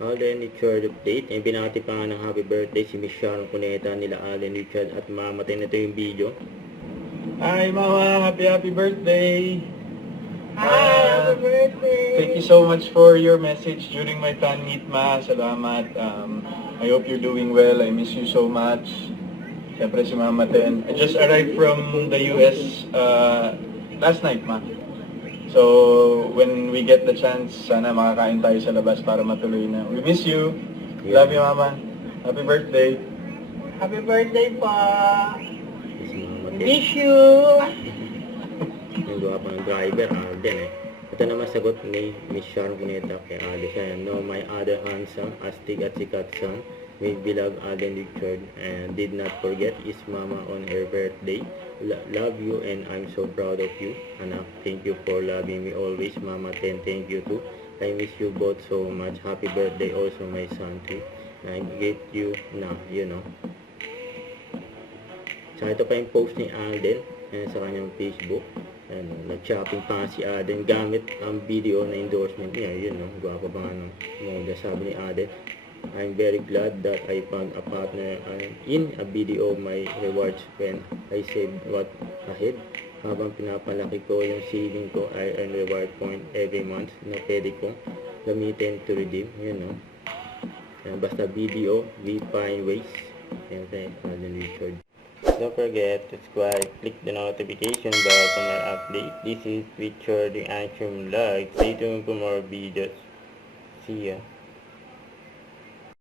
Alden Richard update. Binati pa nga ng happy birthday si Miss Sharon Cuneta nila Alden Richard at mamatay na ito yung video. Hi Mama, happy birthday! Hi, happy birthday! Thank you so much for your message during my fan meet, Ma. Salamat. I hope you're doing well. I miss you so much. Siyempre si Mama Ten. I just arrived from the US last night, Ma. So, when we get the chance, sana makakain tayo sa labas para matuloy na. We miss you. Love you, Mama. Happy birthday. Happy birthday po! Si Mama Ten. Miss you! Yung gawa pa ng driver, Alden Ito naman sagot ni Miss Sharon Cuneta kay Alden. Siya, no, my other handsome, astig at sikat son, may beloved Alden Richard, and did not forget his mama on her birthday. Love you and I'm so proud of you. Anak, thank you for loving me always. Mama Ten, thank you too. I miss you both so much. Happy birthday also my son too. I get you na, you know. So ito pa yung post ni Alden sa kanyang Facebook. Nag-shopping pa si Alden gamit ang video na endorsement niya. Yun, no? Gwapo pa nga moda. Sabi ni Alden, I'm very glad that I found a partner in a video of my rewards when I saved what ahead. Habang pinapalaki ko yung saving ko, I earn reward point every month na pwede kong gamitin to redeem. Yun, no? Basta video, we find ways. Yan tayo, Alden Richard. Don't forget to subscribe, click the notification bell for more updates. This is Richard the Action Vlog. Stay tuned for more videos. See ya.